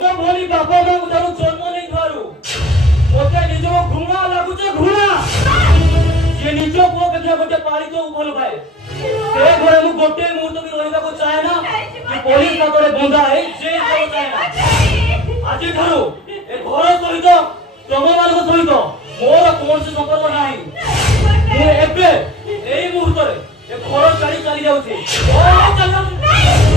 भली बापा मां ठारू जन्म नहीं थारू ओते निजो घुमा लागुचे घुमा जे निजो को अपेक्षा गोटे पाली तो बोल भाई से घरे मु गोटे मुहूर्त भी रहिबा को चाहे ना कि पुलिस हातरे बंधा है जे को चाहे ना आज ठारू ए घर सहित तम मान सहित मोर कौन से संपर्क नाही मु एबे एई मुहूर्त रे ए घर छाड़ी चली जाउछी ओ चल